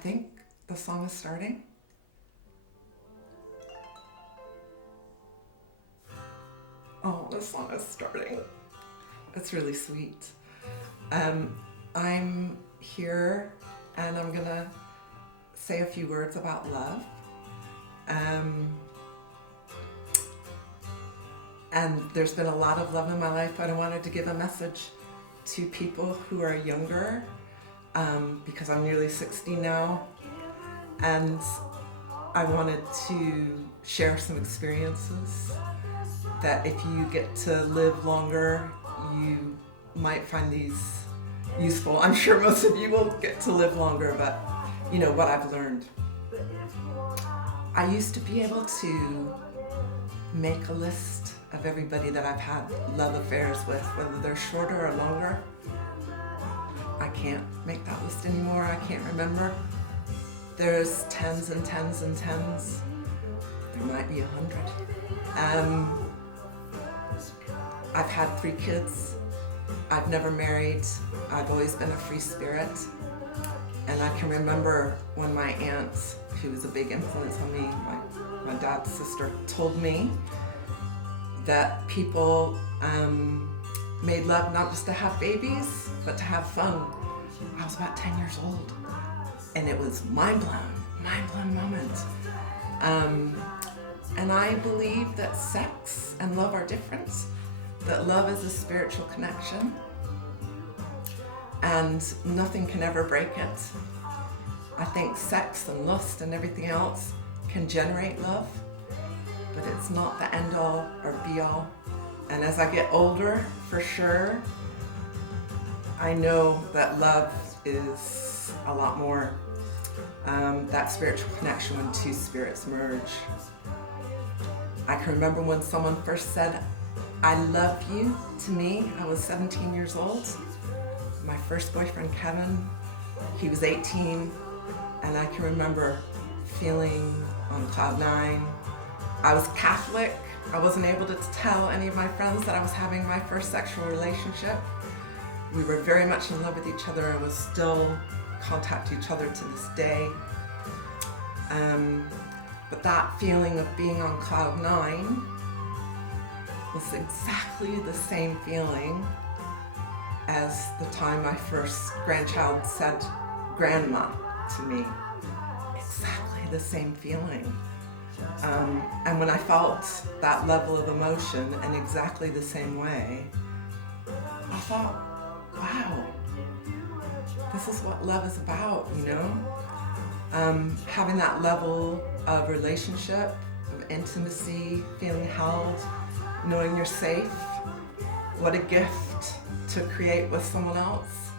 think the song is starting. Oh, the song is starting. It's really sweet. I'm here and I'm gonna say a few words about love. And there's been a lot of love in my life, but I wanted to give a message to people who are younger, because I'm nearly 60 now, and I wanted to share some experiences that if you get to live longer, you might find these useful. I'm sure most of you will get to live longer, but you know what I've learned. I used to be able to make a list of everybody that I've had love affairs with, whether they're shorter or longer. I can't make that list anymore. I can't remember. There's tens and tens and tens. There might be 100. I've had 3 kids. I've never married. I've always been a free spirit. And I can remember when my aunt, who was a big influence on me, my dad's sister, told me that people made love not just to have babies, but to have fun. I was about 10 years old, and it was mind-blown moment. And I believe that sex and love are different, that love is a spiritual connection, and nothing can ever break it. I think sex and lust and everything else can generate love, but it's not the end all or be all. And as I get older, for sure, I know that love is a lot more, that spiritual connection when 2 spirits merge. I can remember when someone first said, "I love you" to me. I was 17 years old. My first boyfriend, Kevin, he was 18, and I can remember feeling on cloud 9. I was Catholic. I wasn't able to tell any of my friends that I was having my first sexual relationship. We were very much in love with each other and we still contact each other to this day. But that feeling of being on cloud 9 was exactly the same feeling as the time my first grandchild said "grandma" to me. Exactly the same feeling. And when I felt that level of emotion in exactly the same way, I thought, wow, this is what love is about, you know? Having that level of relationship, of intimacy, feeling held, knowing you're safe. What a gift to create with someone else.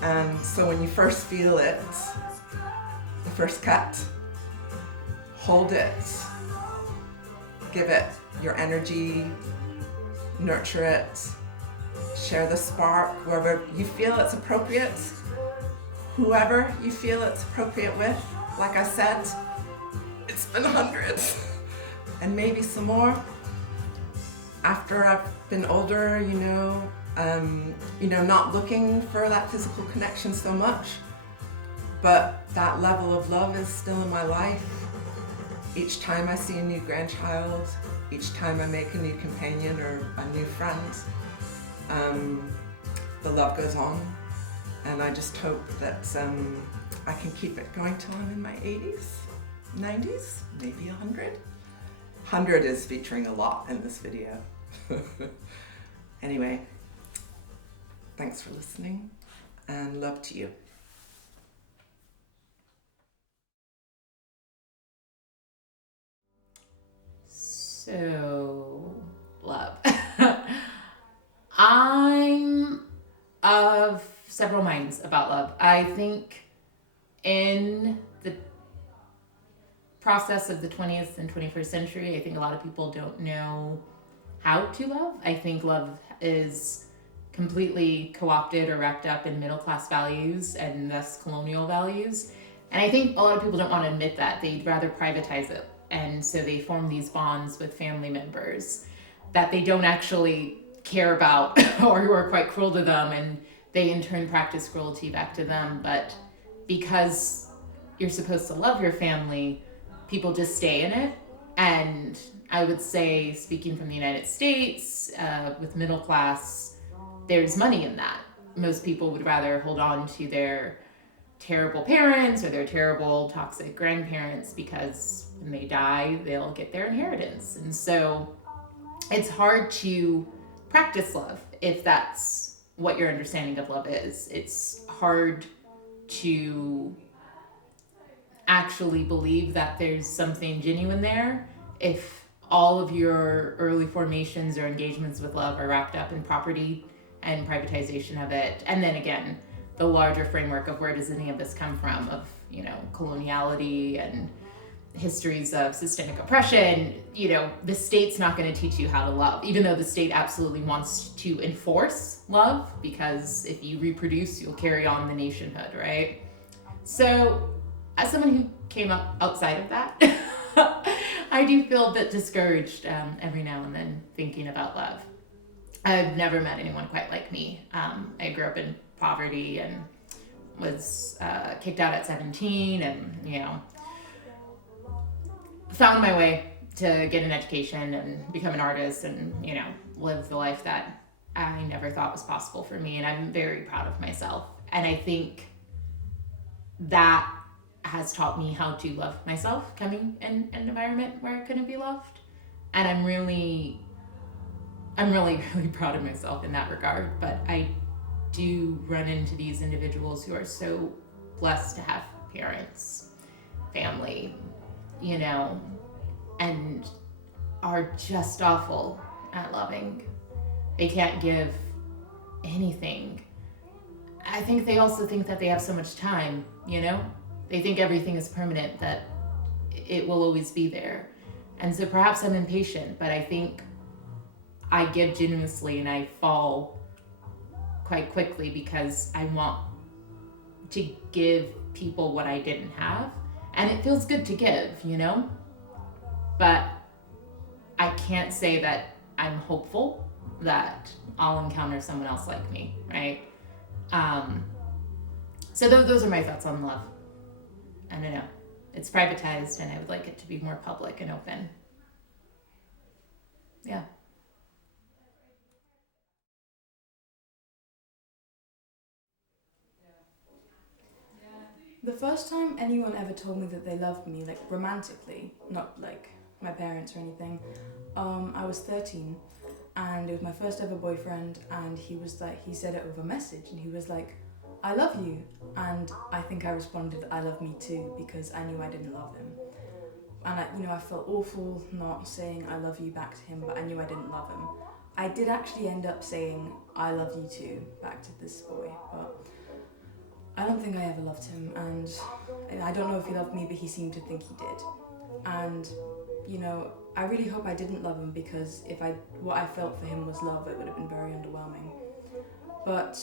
And so when you first feel it, the first cut, hold it, give it your energy, nurture it, share the spark wherever you feel it's appropriate, whoever you feel it's appropriate with. Like I said, it's been hundreds and maybe some more. After I've been older, not looking for that physical connection so much, but that level of love is still in my life. Each time I see a new grandchild, each time I make a new companion or a new friend, the love goes on. And I just hope that I can keep it going till I'm in my 80s, 90s, maybe 100. 100 is featuring a lot in this video. Anyway, thanks for listening and love to you. So, love. I'm of several minds about love. I think in the process of the 20th and 21st century, I think a lot of people don't know how to love. I think love is completely co-opted or wrapped up in middle-class values and thus colonial values. And I think a lot of people don't want to admit that. They'd rather privatize it. And so they form these bonds with family members that they don't actually care about or who are quite cruel to them and they in turn practice cruelty back to them. But because you're supposed to love your family, people just stay in it. And I would say, speaking from the United States, with middle class, there's money in that. Most people would rather hold on to their terrible parents or their terrible toxic grandparents, because when they die, they'll get their inheritance. And so it's hard to practice love if that's what your understanding of love is. It's hard to actually believe that there's something genuine there if all of your early formations or engagements with love are wrapped up in property and privatization of it. And then again, the larger framework of where does any of this come from, of, you know, coloniality and histories of systemic oppression. You know, the state's not going to teach you how to love, even though the state absolutely wants to enforce love, because if you reproduce, you'll carry on the nationhood, right? So as someone who came up outside of that, I do feel a bit discouraged every now and then thinking about love. I've never met anyone quite like me. I grew up in poverty and was kicked out at 17, and, you know, found my way to get an education and become an artist and, you know, live the life that I never thought was possible for me. And I'm very proud of myself. And I think that has taught me how to love myself, coming in an environment where I couldn't be loved. And I'm really proud of myself in that regard. But I do run into these individuals who are so blessed to have parents, family, you know, and are just awful at loving. They can't give anything. I think they also think that they have so much time, you know? They think everything is permanent, that it will always be there. And so perhaps I'm impatient, but I think I give generously and I fall quite quickly because I want to give people what I didn't have. And it feels good to give, you know? But I can't say that I'm hopeful that I'll encounter someone else like me, right? So those are my thoughts on love. I don't know. It's privatized and I would like it to be more public and open. Yeah. The first time anyone ever told me that they loved me, like romantically, not like my parents or anything, I was 13 and it was my first ever boyfriend, and he said it with a message, and he was like, I love you. And I think I responded, I love me too, because I knew I didn't love him. And I felt awful not saying I love you back to him, but I knew I didn't love him. I did actually end up saying I love you too back to this boy, but I don't think I ever loved him, and I don't know if he loved me, but he seemed to think he did. And, you know, I really hope I didn't love him, because if what I felt for him was love, it would have been very underwhelming. But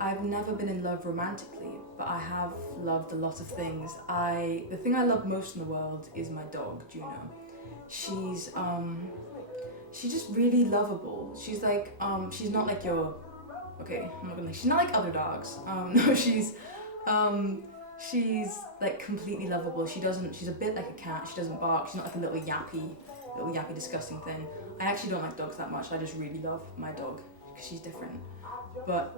I've never been in love romantically, but I have loved a lot of things. The thing I love most in the world is my dog, Juno. She's just really lovable. She's like, she's not like your, okay, I'm not gonna, she's not like other dogs. No, she's like completely lovable. She's a bit like a cat. She doesn't bark. She's not like a little yappy, disgusting thing. I actually don't like dogs that much. I just really love my dog because she's different. But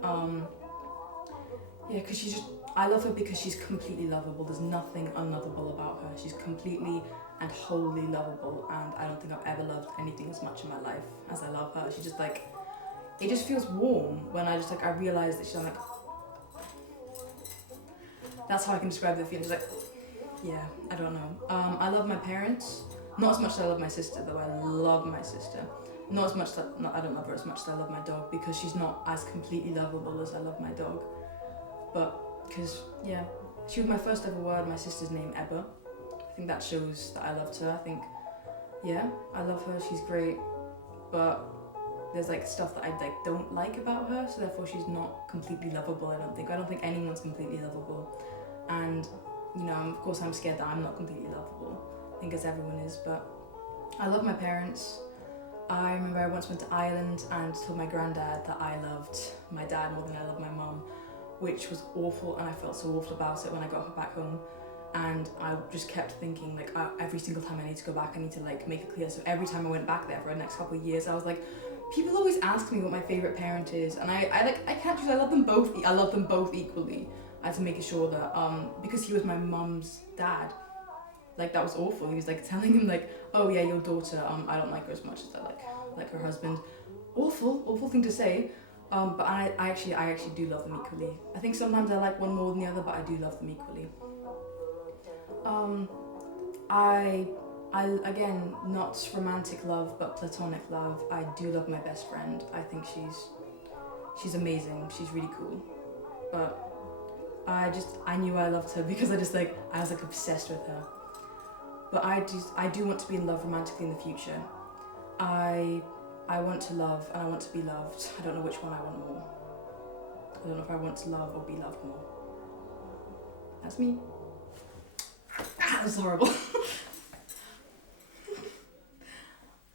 yeah, because I love her because she's completely lovable. There's nothing unlovable about her. She's completely and wholly lovable, and I don't think I've ever loved anything as much in my life as I love her. She just like, it just feels warm when I realize that she's like, that's how I can describe the feeling. She's like, yeah, I don't know. I love my parents, not as much as I love my sister, though. I love my sister. Not as much I don't love her as much as I love my dog, because she's not as completely lovable as I love my dog. But, because, yeah, she was my first ever word, my sister's name, Ebba. I think that shows that I loved her. I think, yeah, I love her, she's great, but there's like stuff that I don't like about her, so therefore she's not completely lovable. I don't think anyone's completely lovable, and you know, of course I'm scared that I'm not completely lovable. I think as everyone is, but I love my parents. I remember I once went to Ireland and told my granddad that I loved my dad more than I loved my mum, which was awful, and I felt so awful about it when I got back home. And I just kept thinking, like, every single time I need to go back, I need to, like, make it clear. So every time I went back there for the next couple of years, I was like, people always ask me what my favourite parent is, and I can't choose. I love them both. I love them both equally. I had to make sure that, because he was my mum's dad, like, that was awful. He was, like, telling him, like, oh yeah, your daughter, I don't like her as much as I like her husband. Awful thing to say. But I actually do love them equally. I think sometimes I like one more than the other, but I do love them equally. I again, not romantic love, but platonic love. I do love my best friend. I think she's amazing. She's really cool. But I knew I loved her because I was like obsessed with her. But I do want to be in love romantically in the future. I want to love and I want to be loved. I don't know which one I want more. I don't know if I want to love or be loved more. That's me. That was horrible.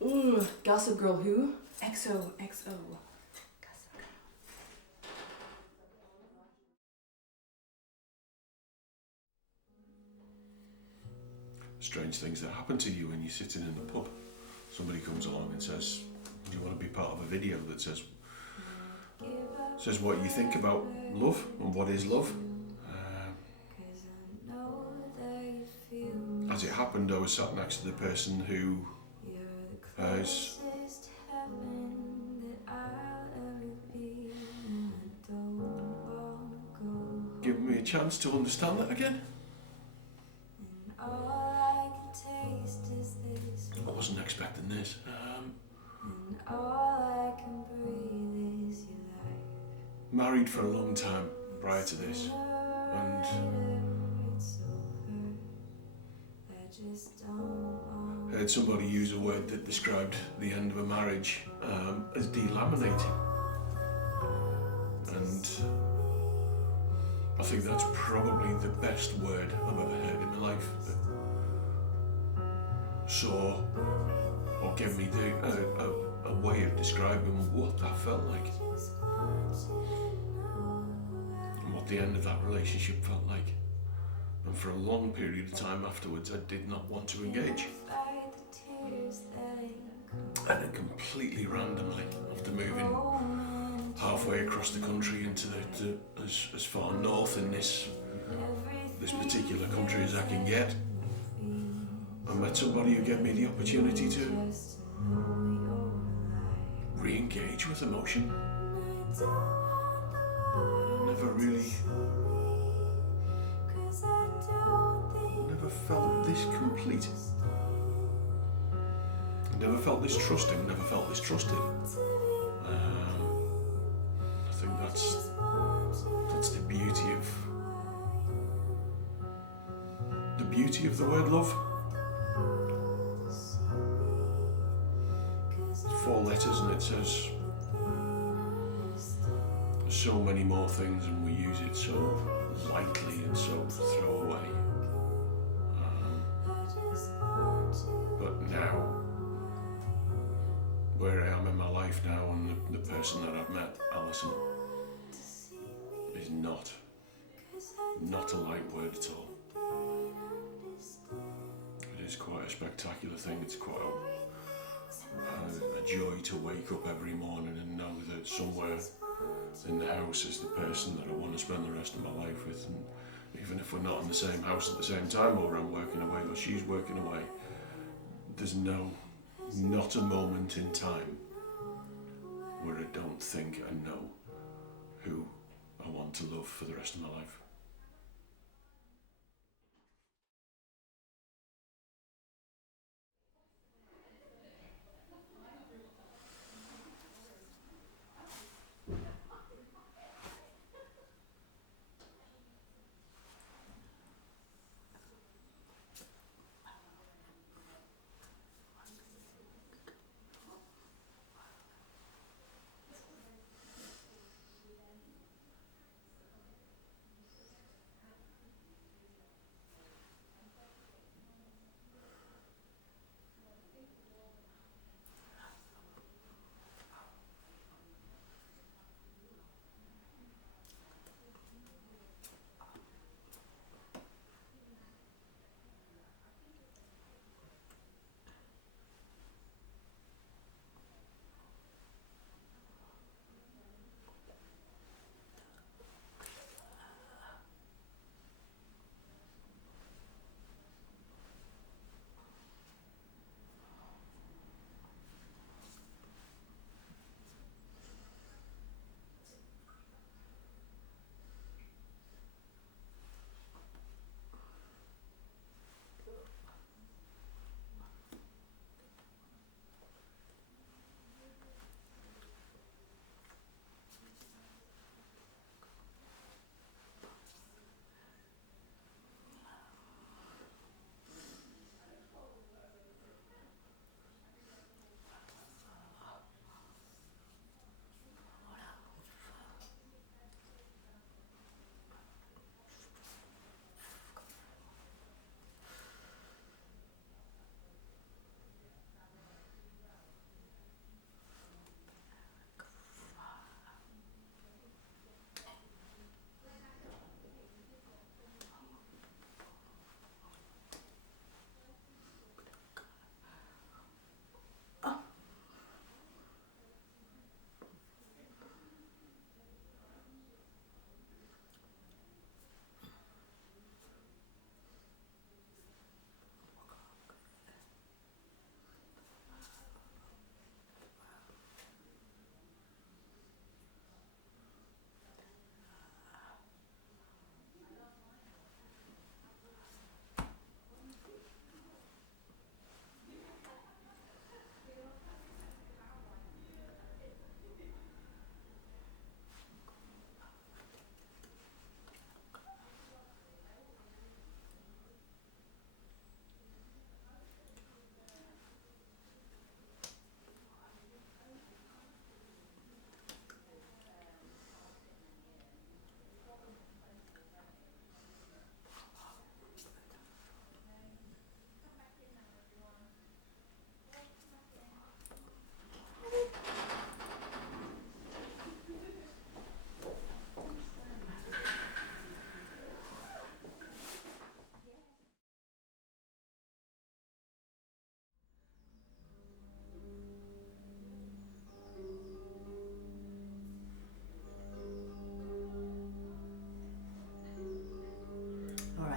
Ooh, Gossip Girl who? XO. Gossip Girl. Strange things that happen to you when you're sitting in the pub. Somebody comes along and says, do you want to be part of a video that says what you think about love and what is love? As it happened, I was sat next to the person who has given me a chance to understand that again. I wasn't expecting this. Married for a long time prior to this, and heard somebody use a word that described the end of a marriage as delaminating, and I think that's probably the best word I've ever heard in my life. That saw or gave me a way of describing what that felt like and what the end of that relationship felt like. And for a long period of time afterwards, I did not want to engage. And then completely randomly, after moving halfway across the country into as far north in this particular country as I can get, I met somebody who gave me the opportunity to re-engage with emotion. Never felt this complete. Never felt this trusting, never felt this trusted. I think that's the beauty of the word love. It's 4 letters and it says so many more things, and we use it so lightly and so throwaway. But now, where I am in my life now, and the person that I've met, Alison, is not a light word at all. It is quite a spectacular thing. It's quite a joy to wake up every morning and know that somewhere in the house is the person that I want to spend the rest of my life with. And even if we're not in the same house at the same time, or I'm working away or she's working away, there's not a moment in time where I don't think I know who I want to love for the rest of my life.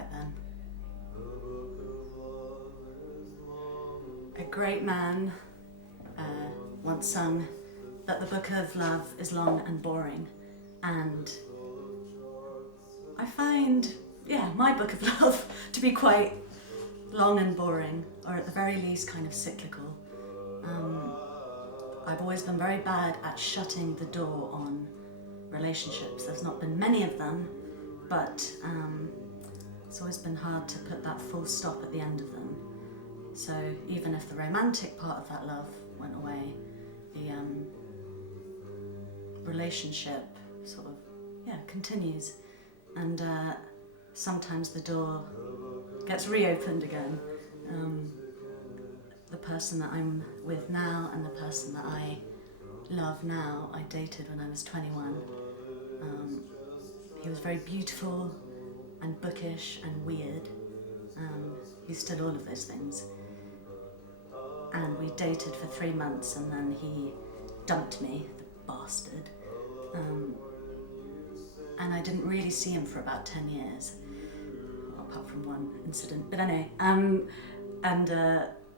back then. A great man once sung that the book of love is long and boring, and I find, my book of love to be quite long and boring, or at the very least kind of cyclical. I've always been very bad at shutting the door on relationships. There's not been many of them, but it's always been hard to put that full stop at the end of them. So even if the romantic part of that love went away, the relationship sort of, continues. And sometimes the door gets reopened again. The person that I'm with now and the person that I love now, I dated when I was 21. He was very beautiful and bookish and weird. He's still all of those things. And we dated for 3 months and then he dumped me, the bastard. And I didn't really see him for about 10 years, apart from one incident. But anyway,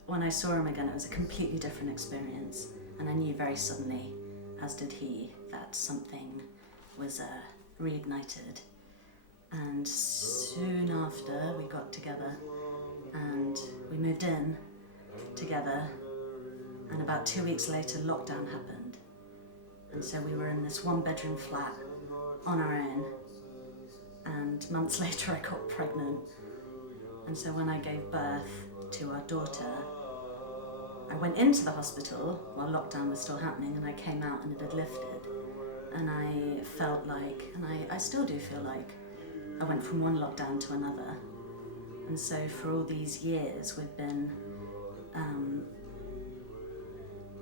when I saw him again, it was a completely different experience. And I knew very suddenly, as did he, that something was reignited. And soon after, we got together and we moved in together. And about 2 weeks later, lockdown happened. And so we were in this 1-bedroom flat on our own. And months later, I got pregnant. And so when I gave birth to our daughter, I went into the hospital while lockdown was still happening, and I came out and it had lifted. And I felt like, and I still do feel like, I went from one lockdown to another. And so for all these years, we've been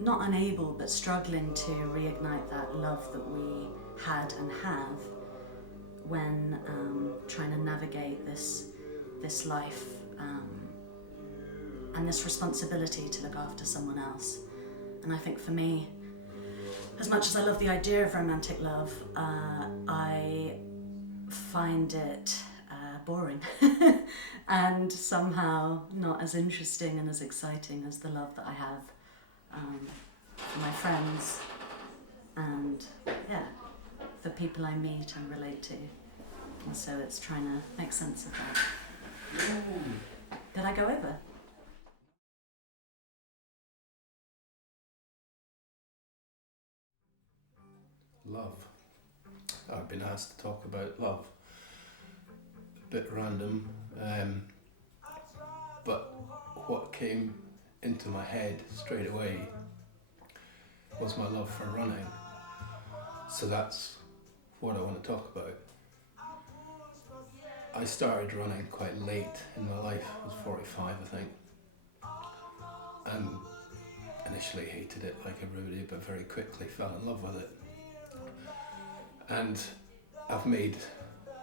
not unable, but struggling to reignite that love that we had and have when trying to navigate this life and this responsibility to look after someone else. And I think for me, as much as I love the idea of romantic love, I find it boring and somehow not as interesting and as exciting as the love that I have for my friends and for people I meet and relate to. And so it's trying to make sense of that. Did I go over? Love. I've been asked to talk about love. A bit random, but what came into my head straight away was my love for running. So that's what I want to talk about. I started running quite late in my life. I was 45, I think. And initially hated it like everybody, but very quickly fell in love with it. And I've made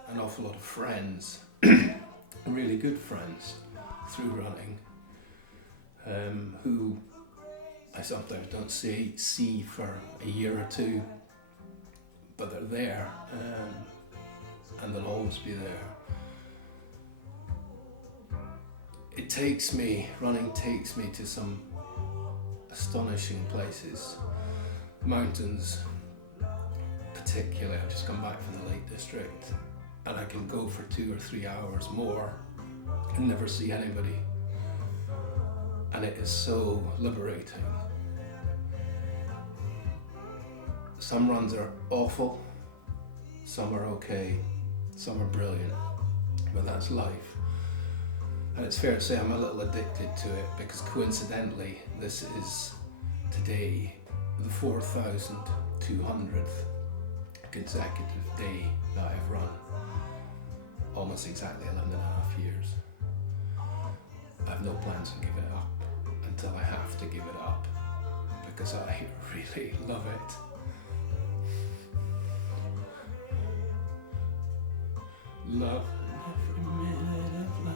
an awful lot of friends, really good friends, through running, who I sometimes don't see for a year or two, but they're there, and they'll always be there. Running takes me to some astonishing places, mountains particularly. I've just come back from the Lake District and I can go for 2 or 3 hours more and never see anybody, and it is so liberating. Some runs are awful, some are okay, some are brilliant, but that's life. And it's fair to say I'm a little addicted to it because coincidentally this is today the 4,200th consecutive day that I've run, almost exactly 11 and a half years. I have no plans to give it up until I have to give it up because I really love it. Love every minute of life.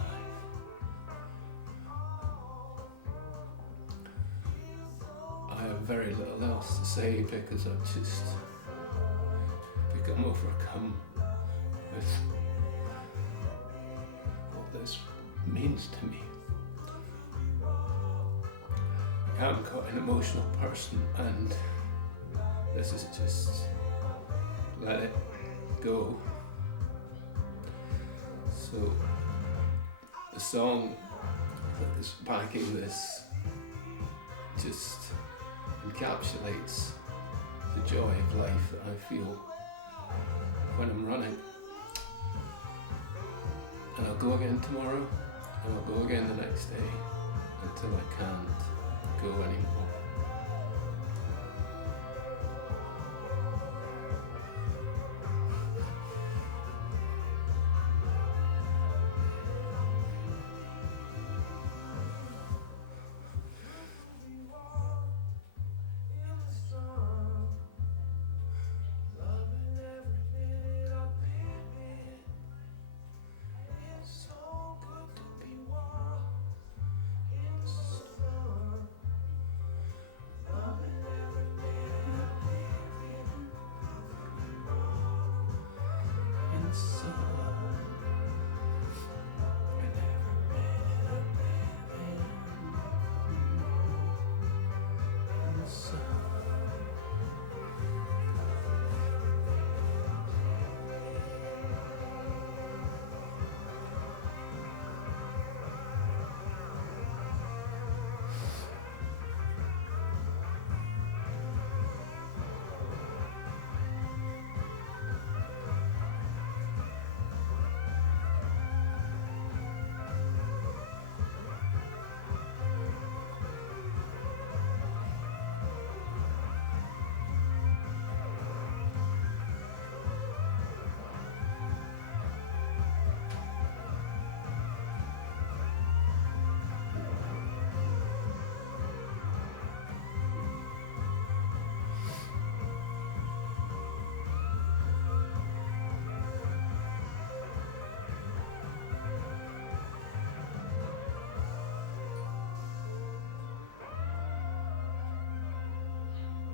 I have very little else to say because I've just become overcome with what this means to me. I'm quite an emotional person, and this is just let it go. So the song that is backing this just encapsulates the joy of life that I feel when I'm running. And I'll go again tomorrow, and I'll go again the next day until I can't go anymore.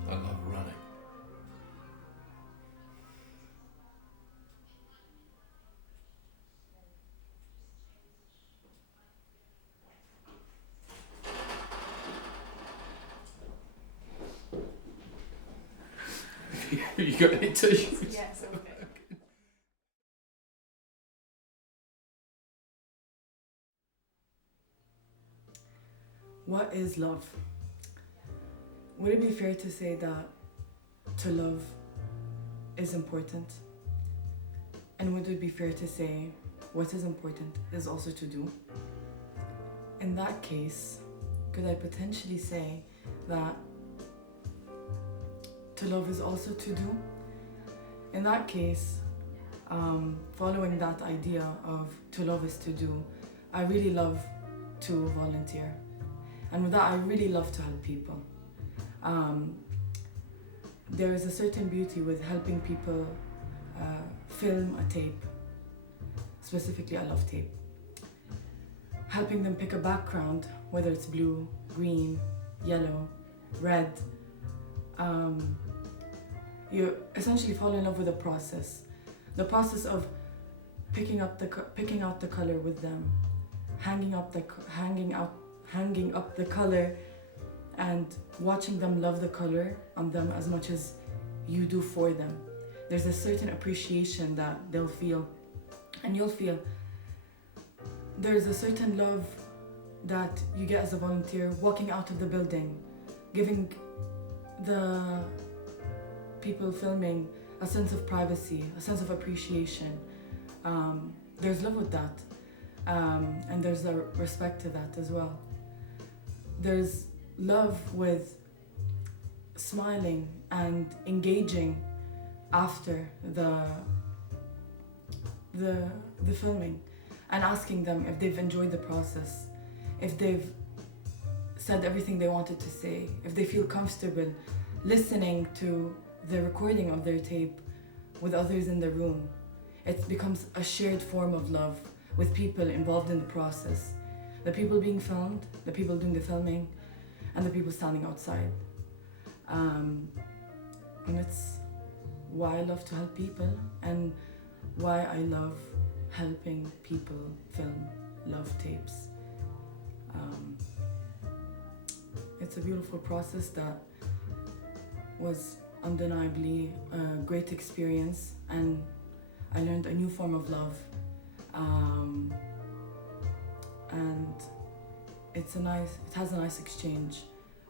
I love running. You got any tissues? Yes, okay. What is love? Would it be fair to say that to love is important? And would it be fair to say what is important is also to do? In that case, could I potentially say that to love is also to do? In that case, following that idea of to love is to do, I really love to volunteer. And with that, I really love to help people. There is a certain beauty with helping people film a tape. Specifically, I love tape. Helping them pick a background, whether it's blue, green, yellow, red. You essentially fall in love with the process. The process of picking out the color with them, hanging up the color, and watching them love the color on them as much as you do for them. There's a certain appreciation that they'll feel, and you'll feel. There's a certain love that you get as a volunteer walking out of the building, giving the people filming a sense of privacy, a sense of appreciation. There's love with that, and there's a respect to that as well. There's love with smiling and engaging after the filming and asking them if they've enjoyed the process, if they've said everything they wanted to say, if they feel comfortable listening to the recording of their tape with others in the room. It becomes a shared form of love with people involved in the process. The people being filmed, the people doing the filming, and the people standing outside. And it's why I love to help people and why I love helping people film love tapes. It's a beautiful process that was undeniably a great experience, and I learned a new form of love. And it has a nice exchange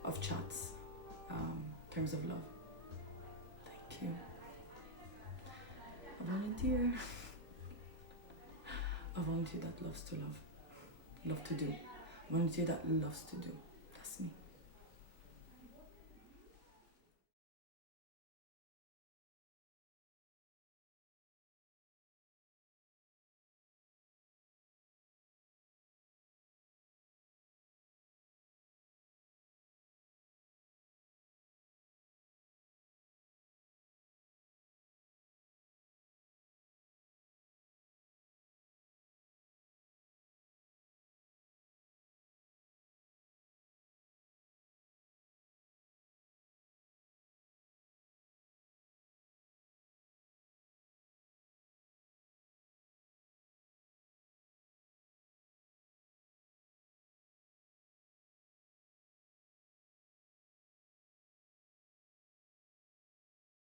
of chats in terms of love. Thank you. A volunteer. A volunteer that loves to love to do. A volunteer that loves to do.